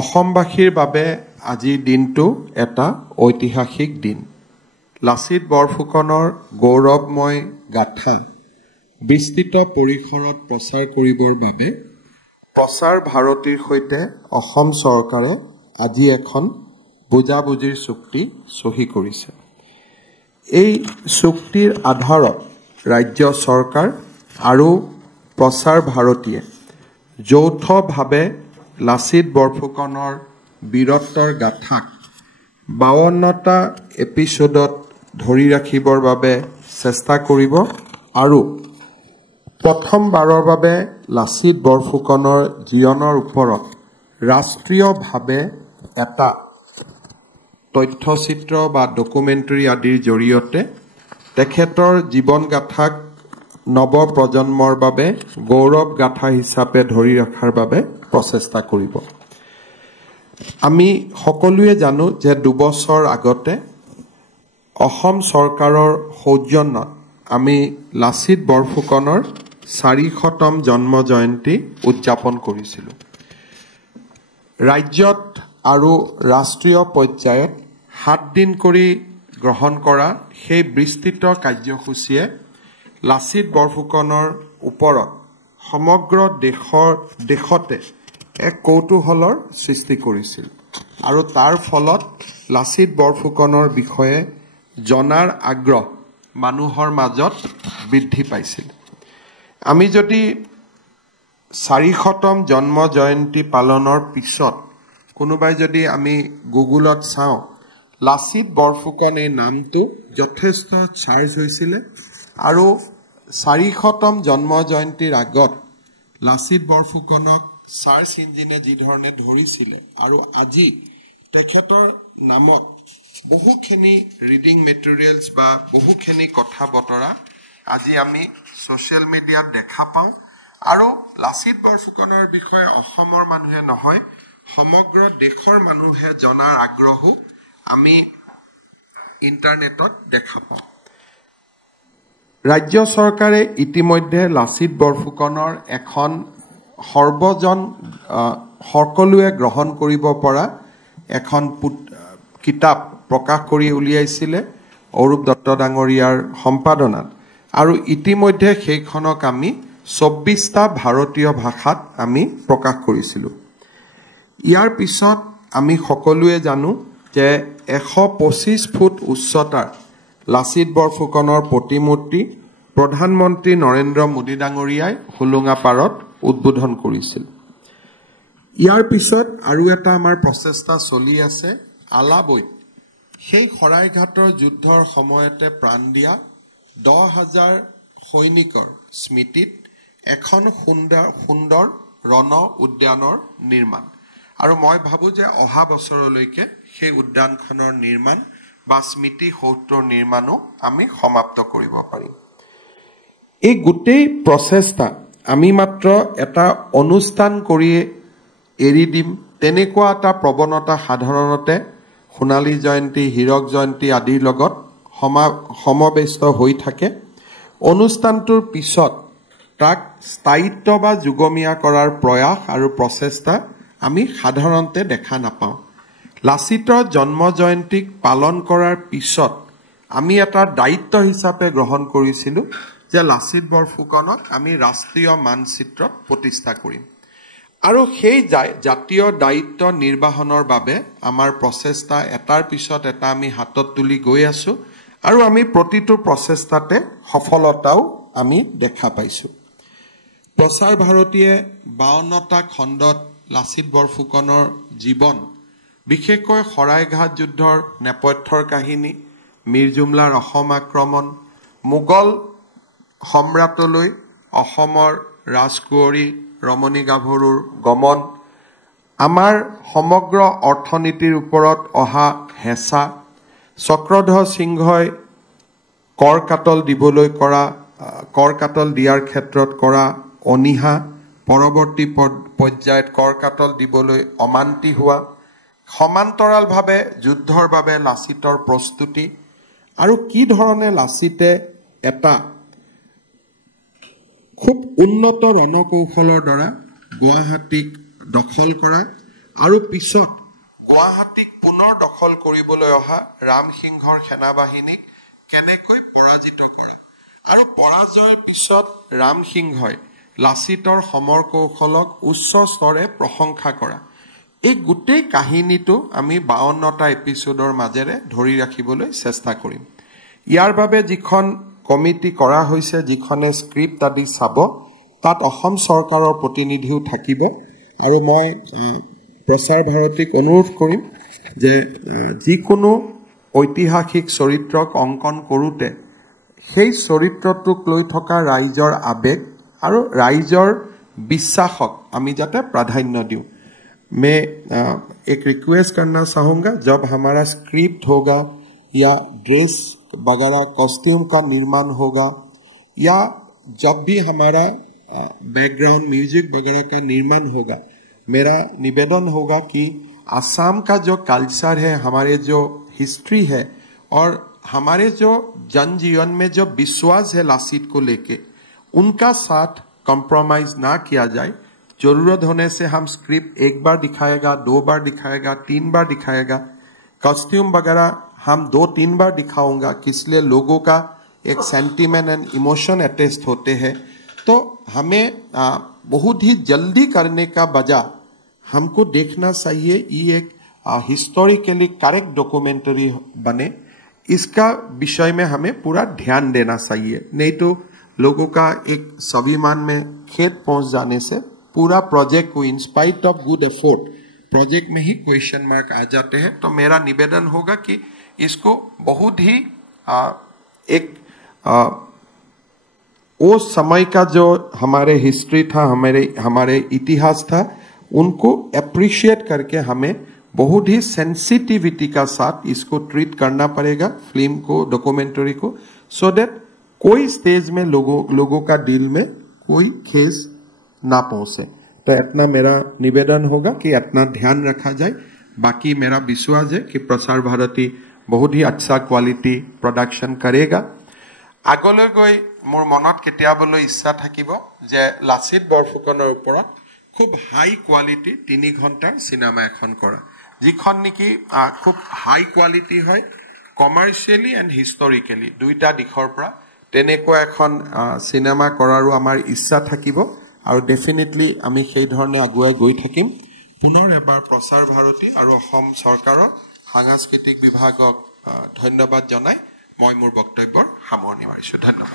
অসমবাসীৰ বাবে আজিৰ দিনটো এটা ঐতিহাসিক দিন। লাচিত বৰফুকনৰ গৌৰৱময় গাথা বিস্তৃত পৰিসৰত প্ৰচাৰ কৰিবৰ বাবে প্ৰচাৰ ভাৰতীৰ সৈতে অসম চৰকাৰে আজি এখন বুজাবুজিৰ চুক্তি চহী কৰিছে। এই চুক্তিৰ আধাৰত ৰাজ্য চৰকাৰ আৰু প্ৰচাৰ ভাৰতীয়ে যৌথভাৱে লাচিত বৰফুকনৰ বীৰত্বৰ গাথাক 52টা এপিছডত ধৰি ৰাখিবৰ বাবে চেষ্টা কৰিব আৰু প্ৰথমবাৰৰ বাবে লাচিত বৰফুকনৰ জীৱনৰ ওপৰত ৰাষ্ট্ৰীয়ভাৱে এটা তথ্যচিত্ৰ বা ডকুমেণ্টাৰী আদিৰ জৰিয়তে তেখেতৰ জীৱন গাথাক নৱ প্ৰজন্মৰ বাবে গৌৰৱ গাথা হিচাপে ধৰি ৰখাৰ বাবে প্ৰচেষ্টা কৰিব। আমি সকলোৱে জানো যে 2 বছৰ আগতে অসম চৰকাৰৰ সৌজন্যত আমি লাচিত বৰফুকনৰ 400তম জন্ম জয়ন্তী উদযাপন কৰিছিলোঁ। ৰাজ্যত আৰু ৰাষ্ট্ৰীয় পৰ্যায়ত 7 দিন কৰি গ্ৰহণ কৰা সেই বিস্তৃত কাৰ্যসূচীয়ে লাচিত বৰফুকনৰ ওপৰত সমগ্ৰ দেশতে এক কৌতূহলৰ সৃষ্টি কৰিছিল আৰু তাৰ ফলত লাচিত বৰফুকনৰ বিষয়ে জনাৰ আগ্ৰহ মানুহৰ মাজত বৃদ্ধি পাইছিল। আমি যদি 400তম জন্ম জয়ন্তী পালনৰ পিছত কোনোবাই যদি আমি গুগলত চাওঁ, লাচিত বৰফুকন এই নামটো যথেষ্ট চাৰ্জ হৈছিলে আৰু 400তম জন্ম জয়ন্তীৰ আগত লাচিত বৰফুকনক সাৰ্চ ইঞ্জিনে যি ধৰণে ধৰিছিলে আৰু আজি তেখেতৰ নামত বহুখিনি ৰিডিং মেটেৰিয়েলছ বা বহুখিনি কথা বতৰা আজি আমি ছ'চিয়েল মিডিয়াত দেখা পাওঁ আৰু লাচিত বৰফুকনৰ বিষয়ে অসমৰ মানুহে নহয় সমগ্ৰ দেশৰ মানুহে জনাৰ আগ্ৰহো আমি ইণ্টাৰনেটত দেখা পাওঁ। ৰাজ্য চৰকাৰে ইতিমধ্যে লাচিত বৰফুকনৰ এখন সকলোৱে গ্ৰহণ কৰিব পৰা এখন কিতাপ প্ৰকাশ কৰি উলিয়াইছিলে অৰূপ দত্ত ডাঙৰীয়াৰ সম্পাদনাত আৰু ইতিমধ্যে সেইখনক আমি 24টা ভাৰতীয় ভাষাত আমি প্ৰকাশ কৰিছিলোঁ। ইয়াৰ পিছত আমি সকলোৱে জানো যে 125 ফুট উচ্চতাৰ লাচিত বৰফুকনৰ প্ৰতিমূৰ্তি প্ৰধানমন্ত্ৰী নৰেন্দ্ৰ মোদী ডাঙৰীয়াই হোলোঙা পাৰত উদ্বোধন কৰিছিল। ইয়াৰ পিছত আৰু এটা আমাৰ প্ৰচেষ্টা চলি আছে আলাবৈত সেই শৰাইঘাটৰ যুদ্ধৰ সময়তে প্ৰাণ দিয়া 10,000 সৈনিকৰ স্মৃতিত এখন সুন্দৰ ৰণ উদ্যানৰ নিৰ্মাণ আৰু মই ভাবোঁ যে অহা বছৰলৈকে সেই উদ্যানখনৰ নিৰ্মাণ বা স্মৃতি সৌধৰ নিৰ্মাণো আমি সমাপ্ত কৰিব পাৰিম। এই গোটেই প্ৰচেষ্টা আমি মাত্ৰ এটা অনুষ্ঠান কৰি এৰি দিম তেনেকুৱা এটা প্ৰৱণতা সাধাৰণতে সোণালী জয়ন্তী, হীৰক জয়ন্তী আদিৰ লগত সমবেষ্ট হৈ থাকে। অনুষ্ঠানটোৰ পিছত তাক স্থায়িত্ব বা যুগমীয়া কৰাৰ প্ৰয়াস আৰু প্ৰচেষ্টা আমি সাধাৰণতে দেখা নাপাওঁ। লাচিতৰ জন্ম জয়ন্তীক পালন কৰাৰ পিছত আমি এটা দায়িত্ব হিচাপে গ্ৰহণ কৰিছিলোঁ যে লাচিত বৰফুকনক আমি ৰাষ্ট্ৰীয় মানচিত্ৰত প্ৰতিষ্ঠা কৰিম আৰু সেই জাতীয় দায়িত্ব নিৰ্বাহনৰ বাবে আমাৰ প্ৰচেষ্টা এটাৰ পিছত এটা আমি হাতত তুলি গৈ আছোঁ আৰু আমি প্ৰতিটো প্ৰচেষ্টাতে সফলতাও আমি দেখা পাইছোঁ। প্ৰচাৰ ভাৰতীয়ে 52টা খণ্ডত লাচিত বৰফুকনৰ জীৱন বিশেষকৈ শৰাইঘাট যুদ্ধৰ নেপথ্যৰ কাহিনী, মীৰ জুমলাৰ অসম আক্ৰমণ, মোগল সম্ৰাটলৈ অসমৰ ৰাজকুঁৱৰী ৰমণী গাভৰুৰ গমন, আমাৰ সমগ্ৰ অৰ্থনীতিৰ ওপৰত অহা হেঁচা, চক্ৰধ্বজ সিংহই কৰ কাটল দিয়াৰ ক্ষেত্ৰত কৰা অনীহা, পৰৱৰ্তী পৰ্যায়ত কৰ কাটল দিবলৈ অমান্তি হোৱা, সমান্তৰালভাৱে যুদ্ধৰ বাবে লাচিতৰ প্ৰস্তুতি আৰু কি ধৰণে লাচিতে এটা খুব উন্নত ৰণকৌশলৰ দ্বাৰা গুৱাহাটীক দখল কৰা আৰু পিছত গুৱাহাটীক পুনৰ দখল কৰিবলৈ অহা ৰামসিংহৰ সেনাবাহিনীক কেনেকৈ পৰাজিত কৰে আৰু পৰাজয়ৰ পিছত ৰামসিংহই লাচিতৰ সমৰ কৌশলক উচ্চ স্তৰে প্ৰশংসা কৰা এই গোটেই কাহিনীটো আমি 52টা এপিসোডৰ মাজেৰে ধৰি ৰাখিবলৈ চেষ্টা কৰিম ইয়াৰ বাবে যিখন কমিটি কৰা হৈছে যিখনে স্ক্ৰিপ্ট আদি চাব তাত অসম চৰকাৰৰ প্ৰতিনিধিও থাকিব আৰু মই প্ৰচাৰ ভাৰতীক অনুৰোধ কৰিম যে যিকোনো ঐতিহাসিক চৰিত্ৰক অংকন কৰোঁতে সেই চৰিত্ৰটোক লৈ থকা ৰাইজৰ আবেগ আৰু ৰাইজৰ বিশ্বাসক আমি যাতে প্ৰাধান্য দিওঁ मैं एक रिक्वेस्ट करना चाहूँगा जब हमारा स्क्रिप्ट होगा या ड्रेस वगैरह कॉस्ट्यूम का निर्माण होगा या जब भी हमारा बैकग्राउंड म्यूजिक वगैरह का निर्माण होगा मेरा निवेदन होगा कि असम का जो कल्चर है हमारे जो हिस्ट्री है और हमारे जो जनजीवन में जो विश्वास है लासित को लेके उनका साथ कॉम्प्रोमाइज ना किया जाए जरूरत होने से हम स्क्रिप्ट एक बार दिखाएगा 2 बार दिखाएगा 3 बार दिखाएगा कॉस्ट्यूम वगैरह हम 2-3 बार दिखाऊंगा इसलिए लोगों का एक सेंटीमेंट एंड इमोशन अटैच्ड होते हैं तो हमें बहुत ही जल्दी करने का बजाय हमको देखना चाहिए ये एक हिस्टोरिकली करेक्ट डॉक्यूमेंट्री बने इसका विषय में हमें पूरा ध्यान देना चाहिए नहीं तो लोगों का एक स्वाभिमान में खेद पहुंच जाने से पूरा प्रोजेक्ट को in spite of good effort project में ही क्वेश्चन मार्क आ जाते हैं तो मेरा निवेदन होगा कि इसको बहुत ही वो समय का जो हमारे हिस्ट्री था हमारे इतिहास था उनको अप्रिशिएट करके हमें बहुत ही सेंसिटिविटी का साथ इसको ट्रीट करना पड़ेगा फिल्म को डॉक्यूमेंट्री को सो दैट कोई स्टेज में लोगों का दिल में कोई खेस ना पहुंचे तो इतना मेरा निवेदन होगा कि इतना ध्यान रखा जाए बाकी मेरा विश्वास है कि प्रसार भारती बहुत ही अच्छा क्वालिटी प्रोडक्शन करेगा আগলৈ গৈ মোৰ মনত কেতিয়াবলৈ ইচ্ছা থাকিব যে লাচিত বৰফুকনৰ ওপৰত খুব হাই কোৱালিটি 3 ঘণ্টাৰ সিনেমা এখন কৰা যিখন নেকি খুব হাই কোৱালিটি হয় কমাৰ্শিয়ালি এণ্ড হিষ্টৰিকেলি দুইটা দিশৰ পৰা তেনেকুৱা এখন সিনেমা কৰাৰো আমাৰ ইচ্ছা থাকিব আৰু ডেফিনেটলি আমি সেই ধৰণে আগুৱাই গৈ থাকিম পুনৰ এবাৰ প্ৰচাৰ ভাৰতী আৰু অসম চৰকাৰৰ সাংস্কৃতিক বিভাগক ধন্যবাদ জনাই মই মোৰ বক্তব্যৰ সামৰণি মাৰিছো ধন্যবাদ